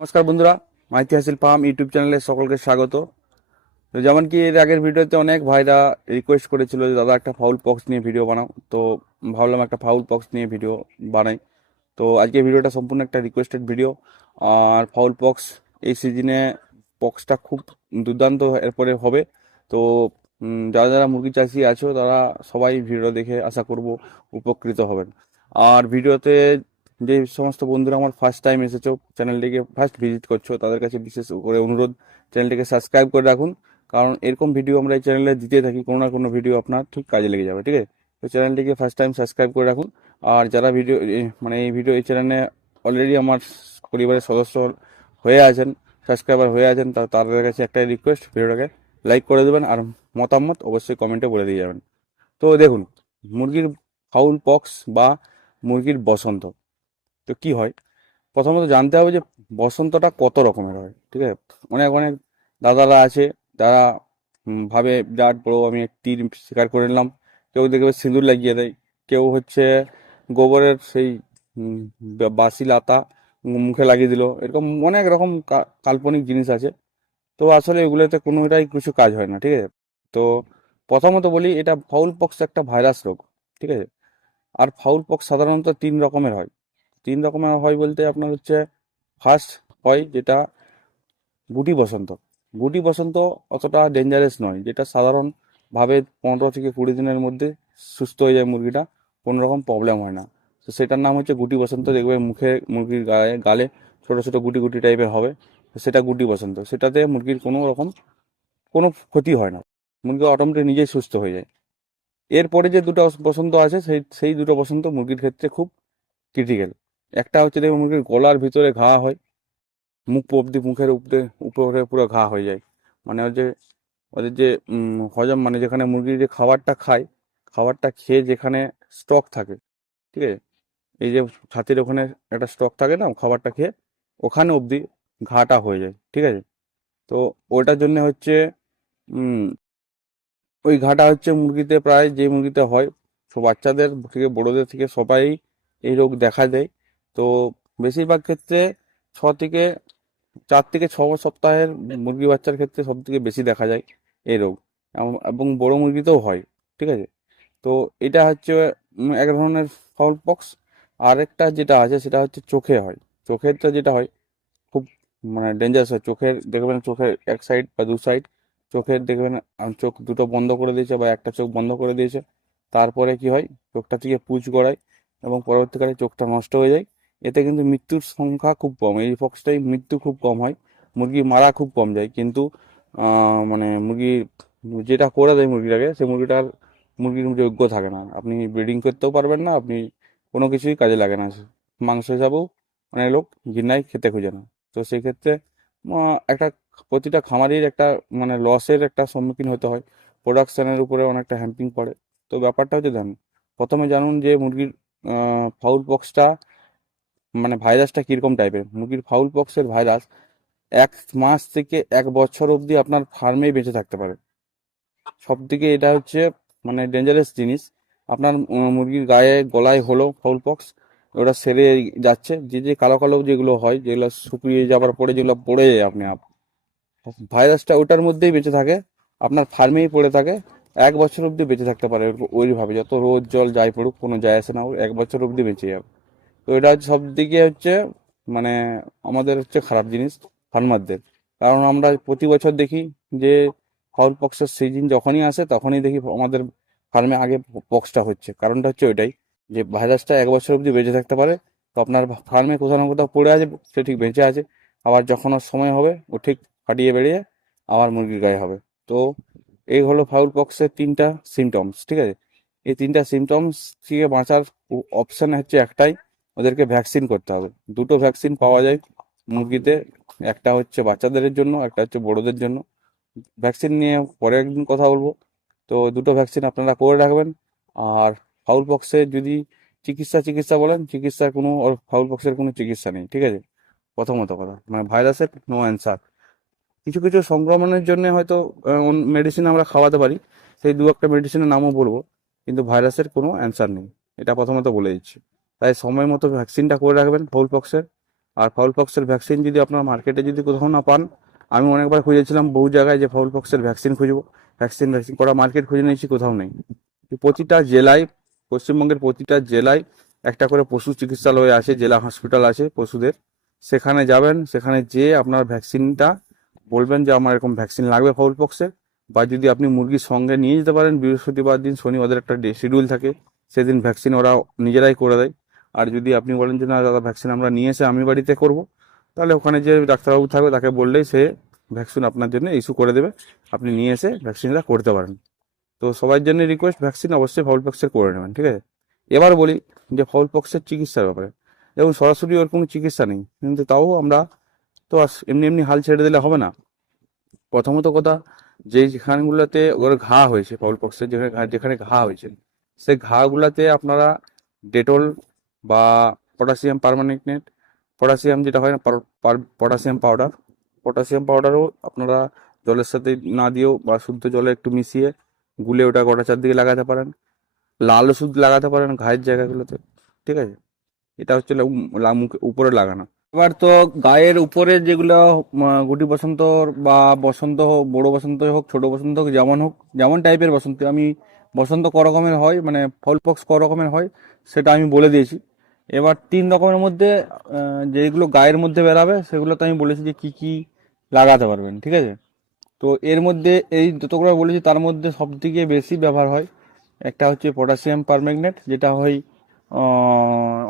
নমস্কার বন্ধুরা, মাইতি হাসিল ফার্ম ইউটিউব চ্যানেলে সকলকে স্বাগত। তো যেমন কি এর আগের ভিডিওতে অনেক ভাইরা রিকোয়েস্ট করেছিল যে দাদা একটা ফাউল পক্স নিয়ে ভিডিও বানাও, তো ভাবলাম একটা ফাউল পক্স নিয়ে ভিডিও বানাই। তো আজকে ভিডিওটা সম্পূর্ণ একটা রিকোয়েস্টেড ভিডিও। আর ফাউল পক্স এই সিজনে পক্সটা খুব দুর্দান্ত এরপরে হবে। তো যারা যারা মুরগি চাষি আছো তারা সবাই ভিডিও দেখে আশা করব উপকৃত হবেন। আর ভিডিওতে যে সমস্ত বন্ধুরা আমার ফার্স্ট টাইম এসেছো, চ্যানেলটিকে ফার্স্ট ভিজিট করছো, তাদের কাছে বিশেষ করে অনুরোধ, চ্যানেলটিকে সাবস্ক্রাইব করে রাখুন। কারণ এরকম ভিডিও আমরা এই চ্যানেলে দিতে থাকি, কোনো না কোনো ভিডিও আপনার ঠিক কাজে লেগে যাবে, ঠিক আছে? তো চ্যানেলটিকে ফার্স্ট টাইম সাবস্ক্রাইব করে রাখুন। আর যারা ভিডিও মানে এই চ্যানেলে অলরেডি আমার পরিবারের সদস্য হয়ে আছেন, সাবস্ক্রাইবার হয়ে আছেন, তাদের কাছে একটাই রিকোয়েস্ট, ভিডিওটাকে লাইক করে দেবেন আর মতামত অবশ্যই কমেন্টে বলে দিয়ে যাবেন। তো দেখুন, মুরগির ফাউল পক্স বা মুরগির বসন্ত তো কি হয়, প্রথমত জানতে হবে যে বসন্তটা কত রকমের হয়, ঠিক আছে? অনেক অনেক দাদারা আছে যারা ভাবে বিরাট বড় আমি তীর শিকার করে নিলাম। কেউ দেখবে সিঁদুর লাগিয়ে দেয়, কেউ হচ্ছে গোবরের সেই বাসি লাতা মুখে লাগিয়ে দিল, এরকম অনেক রকম কাল্পনিক জিনিস আছে। তো আসলে এগুলোতে কোনোটাই কিছু কাজ হয় না, ঠিক আছে? তো প্রথমত বলি, এটা ফাউল পক্স একটা ভাইরাস রোগ, ঠিক আছে? আর ফাউল পক্স সাধারণত 3 রকমের হয়। 3 রকমের হয় বলতে আপনার হচ্ছে, ফার্স্ট হয় যেটা গুটি বসন্ত। গুটি বসন্ত অতটা ডেঞ্জারাস নয়, যেটা সাধারণভাবে 15 থেকে 20 দিনের মধ্যে সুস্থ হয়ে যায় মুরগিটা, কোনো রকম প্রবলেম হয় না। তো সেটার নাম হচ্ছে গুটি বসন্ত। দেখবে মুখে মুরগির গায়ে গালে ছোট ছোট গুটি গুটি টাইপের হবে, তো সেটা গুটি বসন্ত। সেটাতে মুরগির কোনো রকম কোনো ক্ষতি হয় না, মুরগি অটোমেটিক নিজেই সুস্থ হয়ে যায়। এরপরে যে দুটো বসন্ত আছে, সেই সেই দুটো বসন্ত মুরগির ক্ষেত্রে খুব ক্রিটিক্যাল। একটা হচ্ছে দেখবে মুরগির গলার ভিতরে ঘা হয়, মুখ অব্দি, মুখের উপরে উপরে পুরো ঘা হয়ে যায়। মানে হচ্ছে ওদের যে হজম, মানে যেখানে মুরগি যে খাবারটা খায়, খাবারটা খেয়ে যেখানে স্টক থাকে, ঠিক আছে? এই যে ছাতির ওখানে একটা স্টক থাকে না, খাবারটা খেয়ে ওখানে অবধি ঘাটা হয়ে যায়, ঠিক আছে? তো ওটার জন্য হচ্ছে উম ওই ঘাটা হচ্ছে মুরগিতে, প্রায় যে মুরগিতে হয়, সব বাচ্চাদের থেকে বড়োদের থেকে সবাই এই রোগ দেখা দেয়। তো বেশিরভাগ ক্ষেত্রে 4 থেকে 6 সপ্তাহের মুরগি বাচ্চার ক্ষেত্রে সব থেকে বেশি দেখা যায় এই রোগ। এবং বড় মুরগিতেও হয়, ঠিক আছে? তো এটা হচ্ছে এক ধরনের ফাউল পক্স। আরেকটা যেটা আছে সেটা হচ্ছে চোখে হয়। চোখেরটা যেটা হয় খুব মানে ডেঞ্জারাস হয়। চোখের দেখবেন, চোখের এক সাইড বা দু সাইড চোখের দেখবেন চোখ দুটো বন্ধ করে দিয়েছে বা একটা চোখ বন্ধ করে দিয়েছে। তারপরে কি হয়, চোখটা থেকে পুঁজ গড়ায় এবং পরবর্তীকালে চোখটা নষ্ট হয়ে যায়। এতে কিন্তু মৃত্যুর সংখ্যা খুব কম, এই পক্সটাই মৃত্যু খুব কম হয়, মুরগি মারা খুব কম যায়। কিন্তু মানে মুরগি যেটা করে দেয় মুরগিটাকে, সেই মুরগির যোগ্য থাকে না, আপনি ব্রিডিং করতেও পারবেন না, আপনি কোনো কিছুই কাজে লাগে না, মাংস হিসাবেও অনেক লোক ঘৃণায় খেতে খোঁজে না। তো সেই ক্ষেত্রে একটা প্রতিটা খামারির একটা মানে লসের একটা সম্মুখীন হতে হয়, প্রোডাকশনের উপরে অনেকটা হ্যাম্পিং পড়ে। তো ব্যাপারটা হচ্ছে জানুন, প্রথমে জানুন যে মুরগির ফাউল পক্সটা মানে ভাইরাসটা কীরকম টাইপের। মুরগির ফাউল পক্সের ভাইরাস 1 মাস থেকে 1 বছর অবধি আপনার ফার্মেই বেঁচে থাকতে পারে। সব দিকে এটা হচ্ছে মানে ডেঞ্জারাস জিনিস। আপনার মুরগির গায়ে গলায় হলো ফাউল পক্স, ওটা সেরে যাচ্ছে, যে যে কালো কালো যেগুলো হয়, যেগুলো শুকিয়ে যাবার পরে যেগুলো পড়ে যায় আপনি ভাইরাসটা ওটার মধ্যেই বেঁচে থাকে, আপনার ফার্মেই পড়ে থাকে। 1 বছর অবধি বেঁচে থাকতে পারে ওইভাবে, যত রোদ জল যাই পড়ুক কোনো যায় আসে না, ওর 1 বছর অবধি বেঁচে যাবে। তো এটা হচ্ছে সব দিকে হচ্ছে মানে আমাদের হচ্ছে খারাপ জিনিস ফার্মারদের। কারণ আমরা প্রতি বছর দেখি যে ফাউল পক্সের সিজন যখনই আসে তখনই দেখি আমাদের ফার্মে আগে পক্সটা হচ্ছে। কারণটা হচ্ছে ওইটাই, যে ভাইরাসটা 1 বছর অবধি বেঁচে থাকতে পারে। তো আপনার ফার্মে কোথাও না কোথাও পড়ে আছে, সে ঠিক বেঁচে আছে, আবার যখন ওর সময় হবে ও ঠিক ফাটিয়ে বেরিয়ে আবার মুরগির গায়ে হবে। তো এই হলো ফাউল পক্সের 3টা সিমটমস, ঠিক আছে? এই 3টা সিমটমস থেকে বাঁচার অপশন হচ্ছে একটাই, ওদেরকে ভ্যাকসিন করতে হবে। দুটো ভ্যাকসিন পাওয়া যায় মুরগিতে, একটা হচ্ছে বাচ্চাদের জন্য, একটা হচ্ছে বড়দের জন্য। ভ্যাকসিন নিয়ে পরে একদিন কথা বলবো। তো দুটো ভ্যাকসিন আপনারা করে রাখবেন। আর ফাউল পক্সের যদি চিকিৎসা বলেন, চিকিৎসার কোনো ফাউল পক্সের কোনো চিকিৎসা নেই, ঠিক আছে? প্রথমত কথা মানে ভাইরাসের নো অ্যান্সার। কিছু কিছু সংক্রমণের জন্য হয়তো মেডিসিন আমরা খাওয়াতে পারি, সেই দু একটা মেডিসিনের নামও বলবো, কিন্তু ভাইরাসের কোনো অ্যান্সার নেই, এটা প্রথমত বলে দিচ্ছি। তাই সময় মতো ভ্যাকসিনটা করে রাখবেন ফাউল পক্সের। আর ফাউল পক্সের ভ্যাকসিন যদি আপনার মার্কেটে যদি কোথাও না পান, আমি অনেকবার খুঁজেছিলাম বহু জায়গায় যে ফাউল পক্সের ভ্যাকসিন খুঁজবো, ভ্যাকসিন করা মার্কেট খুঁজে নিয়েছি, কোথাও নেই। প্রতিটা জেলায়, পশ্চিমবঙ্গের প্রতিটা জেলায় একটা করে পশু চিকিৎসালয় আছে, জেলা হসপিটাল আছে পশুদের। সেখানে যাবেন, সেখানে যেয়ে আপনার ভ্যাকসিনটা বলবেন যে আমার এরকম ভ্যাকসিন লাগবে ফাউল পক্সের। বা যদি আপনি মুরগির সঙ্গে নিয়ে যেতে পারেন, বৃহস্পতিবার দিন, শনি ওদের একটা শিডিউল থাকে, সেদিন ভ্যাকসিন ওরা নিজেরাই করে দেয়। আর যদি আপনি বলেন যে না দাদা ভ্যাকসিন আমরা নিয়ে এসে আমি বাড়িতে করব, তাহলে ওখানে যে ডাক্তারবাবু থাকবে তাকে বললেই সে ভ্যাকসিন আপনার জন্য ইস্যু করে দেবে, আপনি নিয়ে এসে ভ্যাকসিনটা করতে পারেন। তো সবার জন্য রিকোয়েস্ট, ভ্যাকসিন অবশ্যই ফাউল পক্সের করে নেবেন, ঠিক আছে। এবার বলি যে ফাউল পক্সের চিকিৎসার ব্যাপারে। যেমন সরাসরি ওর কোনো চিকিৎসা নেই, কিন্তু তাও আমরা তো এমনি এমনি হাল ছেড়ে দিলে হবে না। প্রথমত কথা, যেখানগুলোতে ওর ঘা হয়েছে, ফাউল পক্সের যেখানে যেখানে ঘা হয়েছে, সেই ঘাগুলাতে আপনারা ডেটল বা পটাশিয়াম পারম্যাঙ্গনেট, পটাশিয়াম যেটা হয় না, পটাশিয়াম পাউডার, পটাশিয়াম পাউডারও আপনারা জলের সাথে না দিয়েও বা শুদ্ধ জলে একটু মিশিয়ে গুলে ওটা গোটা চারদিকে লাগাতে পারেন। লাল ওষুধ লাগাতে পারেন ঘায়ের জায়গাগুলোতে, ঠিক আছে। এটা হচ্ছে মুখে উপরে লাগানো। এবার তো গায়ের উপরে যেগুলো গুটি বসন্ত বা বসন্ত হোক, বড় বসন্ত হোক, ছোট বসন্ত হোক, যেমন টাইপের বসন্ত, আমি বসন্ত ক রকমের হয়, মানে ফাউল পক্স ক রকমের হয় সেটা আমি বলে দিয়েছি। এবার 3 রকমের মধ্যে যেগুলো গায়ের মধ্যে বেরাবে সেগুলো তো আমি বলেছি যে কি কি লাগাতে পারবেন, ঠিক আছে। তো এর মধ্যে এই যতগুলো বলেছি তার মধ্যে সব থেকে বেশি ব্যবহার হয় একটা হচ্ছে পটাশিয়াম পারম্যাঙ্গনেট, যেটা হয়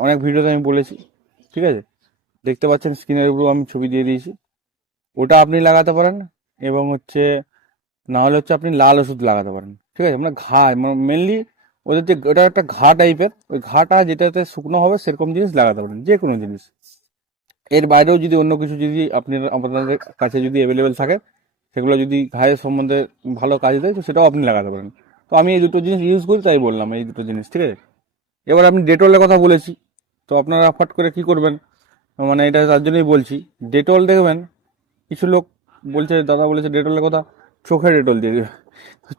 অনেক ভিডিওতে আমি বলেছি, ঠিক আছে। দেখতে পাচ্ছেন স্ক্রিনের উপর আমি ছবি দিয়ে দিয়েছি, ওটা আপনি লাগাতে পারেন। এবং হচ্ছে না হলে হচ্ছে আপনি লাল ওষুধ লাগাতে পারেন, ঠিক আছে। মানে ঘা, মেনলি ওদের যে ওটা একটা ঘা টাইপের, ওই ঘাটা যেটাতে শুকনো হবে সেরকম জিনিস লাগাতে পারেন, যে কোনো জিনিস। এর বাইরেও যদি অন্য কিছু যদি আপনাদের কাছে যদি অ্যাভেলেবেল থাকে, সেগুলো যদি ঘায়ের সম্বন্ধে ভালো কাজ দেয় তো সেটাও আপনি লাগাতে পারেন। তো আমি এই দুটো জিনিস ইউজ করি তাই বললাম, এই দুটো জিনিস, ঠিক আছে। এবার আপনি ডেটলের কথা বলেছি, তো আপনারা ফট করে কি করবেন, মানে এটা তার জন্যই বলছি। ডেটল দেখবেন কিছু লোক বলছে, দাদা বলেছে ডেটলের কথা, চোখে ডেটল দিয়ে দিবে।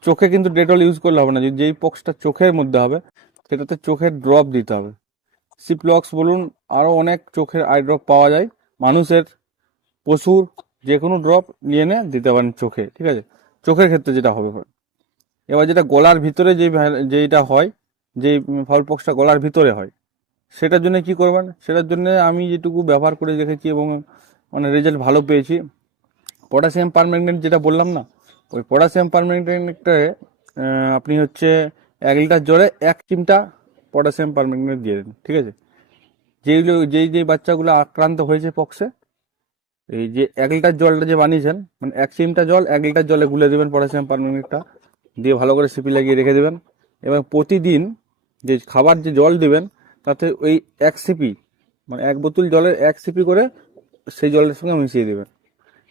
চোখে কিন্তু ডেটল ইউজ করলে হবে না, যেই পক্সটা চোখের মধ্যে হবে সেটাতে চোখের ড্রপ দিতে হবে। সিপ্লক্স বলুন, আরও অনেক চোখের আই ড্রপ পাওয়া যায়, মানুষের, পশুর, যে কোনো ড্রপ নিয়ে এনে দিতে পারেন চোখে, ঠিক আছে। চোখের ক্ষেত্রে যেটা হবে। এবার যেটা গলার ভিতরে যেটা হয়, যেই ফাউল পক্সটা গলার ভিতরে হয়, সেটার জন্য কি করবেন, সেটার জন্য আমি যেটুকু ব্যবহার করে দেখেছি এবং মানে রেজাল্ট ভালো পেয়েছি, পটাশিয়াম পারম্যাঙ্গনেট যেটা বললাম না, ওই পটাশিয়াম পারম্যাঙ্গনেটটাকে আপনি হচ্ছে 1 লিটার জলে 1 চিমটা পটাশিয়াম পারম্যাঙ্গনেট দিয়ে দেন, ঠিক আছে। যেই বাচ্চাগুলো আক্রান্ত হয়েছে পক্সে, এই যে 1 লিটার জলটা যে বানিয়েছেন, মানে 1 চিমটা জল 1 লিটার জলে গুলে দেবেন পটাশিয়াম পারম্যাঙ্গনেটটা, দিয়ে ভালো করে সিপি লাগিয়ে রেখে দেবেন। এবং প্রতিদিন যে খাবার যে জল দেবেন তাতে ওই 1 সিপি, মানে 1 বোতল জলের 1 সিপি করে সেই জলের সঙ্গে মিশিয়ে দেবেন।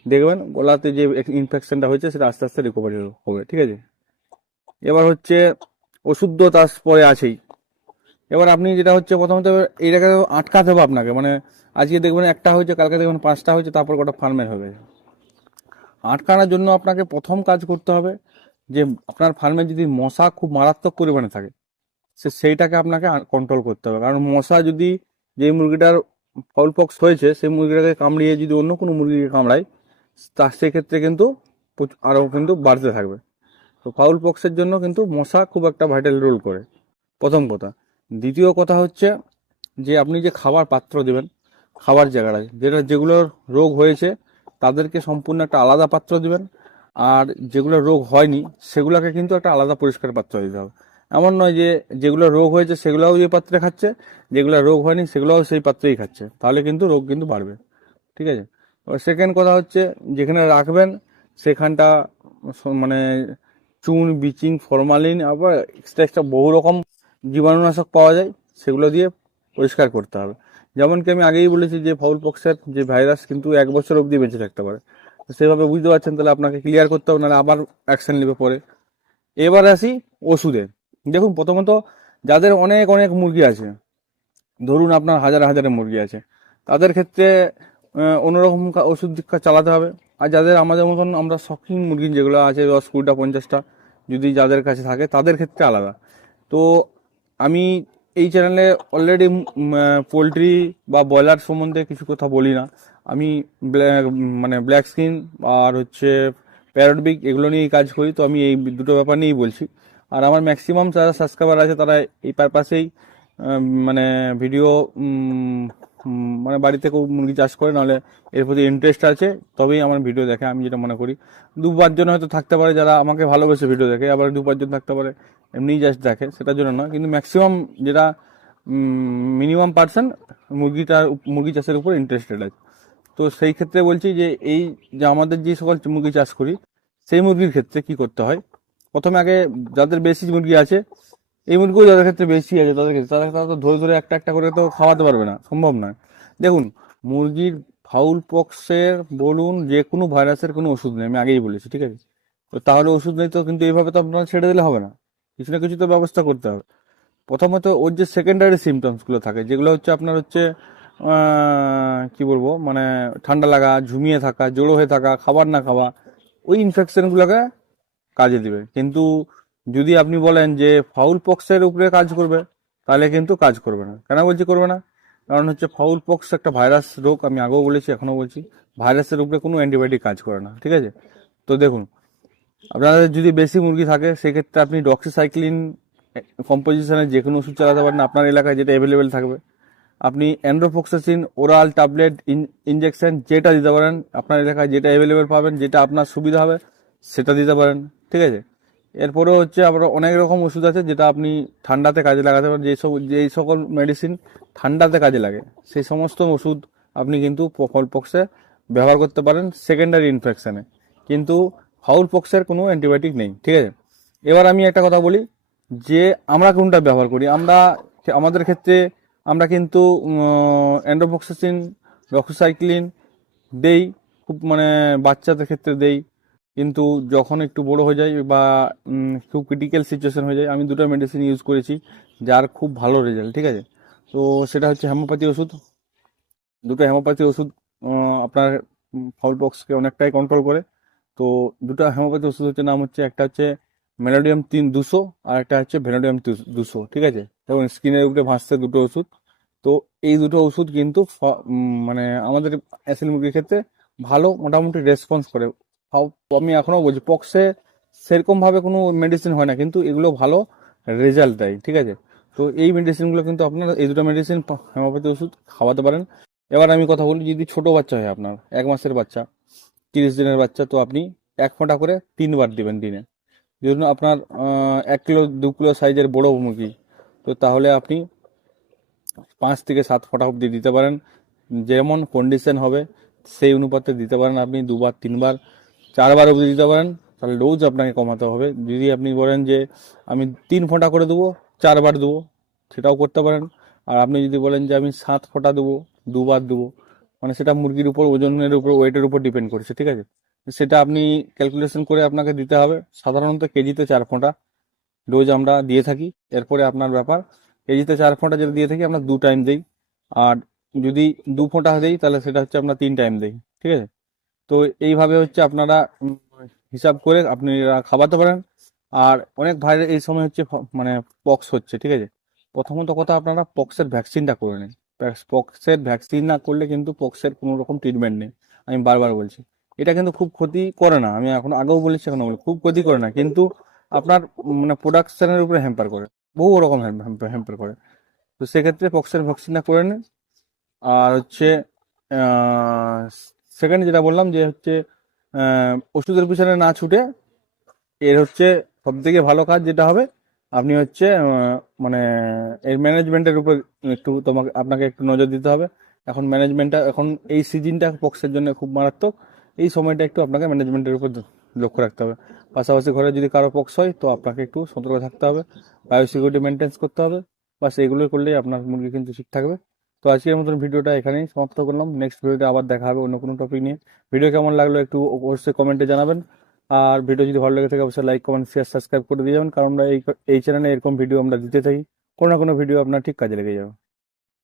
দেখবেন গলাতে যে ইনফেকশনটা হয়েছে সেটা আস্তে আস্তে রিকভারি হবে, ঠিক আছে। এবার হচ্ছে ওষুধ তো তারপরে আছেই। এবার আপনি যেটা হচ্ছে প্রথমত এইটাকে আটকাতে হবে আপনাকে, মানে আজকে দেখবেন একটা হয়েছে, কালকে দেখবেন 5টা হয়েছে, তারপর গোটা ফার্মের হবে। আটকানোর জন্য আপনাকে প্রথম কাজ করতে হবে যে আপনার ফার্মে যদি মশা খুব মারাত্মক পরিমাণে থাকে, সেইটাকে আপনাকে কন্ট্রোল করতে হবে। কারণ মশা যদি, যে মুরগিটার ফাউল পক্স হয়েছে সেই মুরগিটাকে কামড়িয়ে যদি অন্য কোনো মুরগিকে কামড়ায়, তা সেক্ষেত্রে কিন্তু আরও কিন্তু বাড়তে থাকবে। তো ফাউল পক্সের জন্য কিন্তু মশা খুব একটা ভাইটাল রোল করে, প্রথম কথা। দ্বিতীয় কথা হচ্ছে যে আপনি যে খাবার পাত্র দেবেন, খাবার জায়গাটায় যেগুলোর রোগ হয়েছে তাদেরকে সম্পূর্ণ একটা আলাদা পাত্র দিবেন, আর যেগুলো রোগ হয়নি সেগুলোকে কিন্তু একটা আলাদা পরিষ্কার পাত্র দিতে হবে। এমন নয় যে যেগুলো রোগ হয়েছে সেগুলোও যে পাত্রে খাচ্ছে, যেগুলো রোগ হয়নি সেগুলোও সেই পাত্রেই খাচ্ছে, তাহলে কিন্তু রোগ কিন্তু বাড়বে, ঠিক আছে। এবার সেকেন্ড কথা হচ্ছে যেখানে রাখবেন সেখানটা মানে চুন, ব্লিচিং, ফরমালিন, আবার এক্সট্রা বহু রকম জীবাণুনাশক পাওয়া যায়, সেগুলো দিয়ে পরিষ্কার করতে হবে। যেমন কি আমি আগেই বলেছি যে ফাউল পক্সের যে ভাইরাস কিন্তু 1 বছর অবধি বেঁচে থাকতে পারে, তো সেভাবে বুঝতে পারছেন, তাহলে আপনাকে ক্লিয়ার করতে হবে, নাহলে আবার অ্যাকশন নেবে পরে। এবার আসি ওষুধে। দেখুন প্রথমত যাদের অনেক অনেক মুরগি আছে, ধরুন আপনার হাজারে হাজারে মুরগি আছে, তাদের ক্ষেত্রে অন্যরকম ওষুধ দীক্ষা চালাতে হবে। আর যাদের আমাদের মতন আমরা শখিন মুরগি যেগুলো আছে 10, 20টা, 50টা যদি যাদের কাছে থাকে তাদের ক্ষেত্রে আলাদা। তো আমি এই চ্যানেলে অলরেডি পোলট্রি বা ব্রয়লার সম্বন্ধে কিছু কথা বলি না। আমি মানে ব্ল্যাক স্কিন আর হচ্ছে প্যারট বিগ এগুলো নিয়েই কাজ করি, তো আমি এই দুটো ব্যাপার নিয়েই বলছি। আর আমার ম্যাক্সিমাম যারা সাবস্ক্রাইবার আছে তারা এই পারপাসেই মানে ভিডিও মানে বাড়িতে কেউ মুরগি চাষ করে, নাহলে এর প্রতি ইন্টারেস্ট আছে তবেই আমার ভিডিও দেখে, আমি যেটা মনে করি। দু পাঁচজন হয়তো থাকতে পারে যারা আমাকে ভালোবেসে ভিডিও দেখে, আবার দু পাঁচজন থাকতে পারে এমনিই জাস্ট দেখে, সেটার জন্য না। কিন্তু ম্যাক্সিমাম যেটা মিনিমাম পার্সেন্ট মুরগি চাষের উপর ইন্টারেস্টেড আছে। তো সেই ক্ষেত্রে বলছি যে এই যে আমাদের যে সকল মুরগি চাষ করি সেই মুরগির ক্ষেত্রে কি করতে হয়, প্রথমে আগে যাদের বেশি মুরগি আছে, এই মুরগিও যাদের ক্ষেত্রে বেশি আছে তাদের ক্ষেত্রে তারা তো ধরে ধরে একটা একটা করে তো খাওয়াতে পারবে না, সম্ভব নয়। দেখুন, মুরগির ফাউল পক্সের বলুন যে কোনো ভাইরাসের কোনো ওষুধ নেই, আমি আগেই বলেছি, ঠিক আছে? তো তাহলে ওষুধ নেই তো, কিন্তু এইভাবে তো আপনারা ছেড়ে দিলে হবে না, কিছু না কিছু তো ব্যবস্থা করতে হবে। প্রথমত ওর যে সেকেন্ডারি সিমটমসগুলো থাকে, যেগুলো হচ্ছে আপনার হচ্ছে কি বলবো, মানে ঠান্ডা লাগা, ঝুমিয়ে থাকা, জড়ো হয়ে থাকা, খাবার না খাওয়া, ওই ইনফেকশনগুলোকে কাজে দিবে। কিন্তু যদি আপনি বলেন যে ফাউল পক্সের উপরে কাজ করবে, তাহলে কিন্তু কাজ করবে না। কেন বলছি করবে না? কারণ হচ্ছে ফাউল পক্স একটা ভাইরাস রোগ, আমি আগেও বলেছি এখনো বলছি, ভাইরাসের উপরে কোনো অ্যান্টিবায়োটিক কাজ করে না, ঠিক আছে? তো দেখুন, আপনাদের যদি বেশি মুরগি থাকে সেক্ষেত্রে আপনি ডক্সিসাইক্লিন কম্পোজিশনের যে কোনো ওষুধ চালাতে পারেন আপনার এলাকায় যেটা অ্যাভেলেবেল থাকবে। আপনি অ্যান্ড্রোফ্লক্সাসিন ওরাল ট্যাবলেট ইনজেকশন যেটা দিতে পারেন, আপনার এলাকায় যেটা অ্যাভেলেবেল পাবেন, যেটা আপনার সুবিধা হবে সেটা দিতে পারেন, ঠিক আছে? এরপরেও হচ্ছে আবার অনেক রকম ওষুধ আছে যেটা আপনি ঠান্ডাতে কাজে লাগাতে পারেন, যেই সকল মেডিসিন ঠান্ডাতে কাজে লাগে সেই সমস্ত ওষুধ আপনি কিন্তু ফাউল পক্সে ব্যবহার করতে পারেন সেকেন্ডারি ইনফেকশনে। কিন্তু ফাউল পক্সের কোনো অ্যান্টিবায়োটিক নেই, ঠিক আছে? এবার আমি একটা কথা বলি যে আমরা কোনটা ব্যবহার করি। আমাদের ক্ষেত্রে আমরা কিন্তু অ্যান্ড্রোফ্লক্সাসিন, ডক্সিসাইক্লিন দেই, খুব মানে বাচ্চাদের ক্ষেত্রে দেই। কিন্তু যখন একটু বড় হয়ে যায় বা খুব ক্রিটিক্যাল সিচুয়েশন হয়ে যায়, আমি দুটো মেডিসিন ইউজ করেছি যার খুব ভালো রেজাল্ট, ঠিক আছে? তো সেটা হচ্ছে হোমিওপ্যাথি ওষুধ। দুটো হোমিওপ্যাথি ওষুধ আপনার ফাউল পক্সকে অনেকটাই কন্ট্রোল করে। তো দুটো হোমিওপ্যাথি ওষুধ হচ্ছে, নাম হচ্ছে, একটা হচ্ছে মেলোডিয়াম 200 আর একটা হচ্ছে ভেনোডিয়াম 200, ঠিক আছে? এবং স্কিনের উপরে ভাসছে দুটো ওষুধ। তো এই দুটো ওষুধ কিন্তু মানে আমাদের অ্যাসিল মুরগির ক্ষেত্রে ভালো মোটামুটি রেসপন্স করে। আমি এখনো বলছি পক্সে সেরকম ভাবে কোনো মেডিসিন হয় না, কিন্তু এগুলো ভালো রেজাল্ট দেয়, ঠিক আছে? তো এই মেডিসিনগুলো কিন্তু আপনারা এই দুটো মেডিসিন হোমিওপ্যাথি ওষুধ খাওয়াতে পারেন। এবার আমি কথা বলি, যদি ছোট বাচ্চা হয় আপনার 1 মাসের বাচ্চা, 30 দিনের বাচ্চা, তো আপনি 1 ফোঁটা করে 3 বার দিবেন দিনে। যদি আপনার 1 কিলো 2 কিলো সাইজের বড় মুরগি, তো তাহলে আপনি 5 থেকে 7 ফোঁটা অবধি দিতে পারেন। যেমন কন্ডিশন হবে সেই অনুপাতে দিতে পারেন, আপনি 2 বার 3 বার 4 বার অবধি দিতে পারেন। তাহলে ডোজ আপনাকে কমাতে হবে। যদি আপনি বলেন যে আমি 3 ফোঁটা করে দেবো, 4 বার দেবো, সেটাও করতে পারেন। আর আপনি যদি বলেন যে আমি 7 ফোঁটা দেবো, 2 বার দেবো, মানে সেটা মুরগির উপর, ওজনের উপর, ওয়েটের উপর ডিপেন্ড করছে, ঠিক আছে? সেটা আপনি ক্যালকুলেশন করে আপনাকে দিতে হবে। সাধারণত কেজিতে 4 ফোঁটা ডোজ আমরা দিয়ে থাকি। এরপরে আপনার ব্যাপার, কেজিতে 4 ফোঁটা যেটা দিয়ে থাকি আমরা 2 টাইম দিই। আর যদি 2 ফোঁটা দেই তাহলে সেটা হচ্ছে আমরা 3 টাইম দিই, ঠিক আছে? তো এইভাবে হচ্ছে আপনারা হিসাব করে আপনারা খাওয়াতে পারেন। আর অনেক ভাইয়ের এই সময় হচ্ছে মানে পক্স হচ্ছে, ঠিক আছে? প্রথমত কথা, আপনারা পক্সের ভ্যাকসিনটা করে নিন। পক্সের ভ্যাকসিন না করলে কিন্তু পক্সের কোনো রকম ট্রিটমেন্ট নেই, আমি বারবার বলছি। এটা কিন্তু খুব ক্ষতি করে না, আমি এখন আগেও বলেছি এখনো বলি, খুব ক্ষতি করে না, কিন্তু আপনার মানে প্রোডাকশনের উপরে হ্যাম্পার করে, বহু রকম হ্যাম্পার করে। তো সেক্ষেত্রে পক্সের ভ্যাকসিনটা করে নিন। আর হচ্ছে সেকেন্ড যেটা বললাম যে হচ্ছে ওষুধের পিছনে না ছুটে, এর হচ্ছে সব থেকে ভালো কাজ যেটা হবে, আপনি হচ্ছে মানে এর ম্যানেজমেন্টের উপর একটু আপনাকে একটু নজর দিতে হবে। এখন ম্যানেজমেন্টটা, এখন এই সিজনটা পক্সের জন্য খুব মারাত্মক, এই সময়টা একটু আপনাকে ম্যানেজমেন্টের উপর লক্ষ্য রাখতে হবে। পাশাপাশি ঘরে যদি কারো পক্স হয় তো আপনাকে একটু সতর্ক থাকতে হবে, বায়োসিকিউরিটি মেনটেন করতে হবে। বাস এগুলো করলেই আপনার মুরগি কিন্তু ঠিক থাকবে। তো আজকের মতন ভিডিওটা এখানেই সমাপ্ত করলাম। নেক্সট ভিডিওতে আবার দেখা হবে অন্য কোনো টপিক নিয়ে। ভিডিও কেমন লাগলো একটু অবশ্যই কমেন্টে জানাবেন। আর ভিডিও যদি ভালো লেগে থাকে অবশ্যই লাইক, কমেন্ট, শেয়ার, সাবস্ক্রাইব করে দিয়ে যাবেন, কারণ আমরা এই চ্যানেলে এরকম ভিডিও আমরা দিতে থাকি। কোনো না কোনো ভিডিও আপনার ঠিক কাজে লেগে যাবে।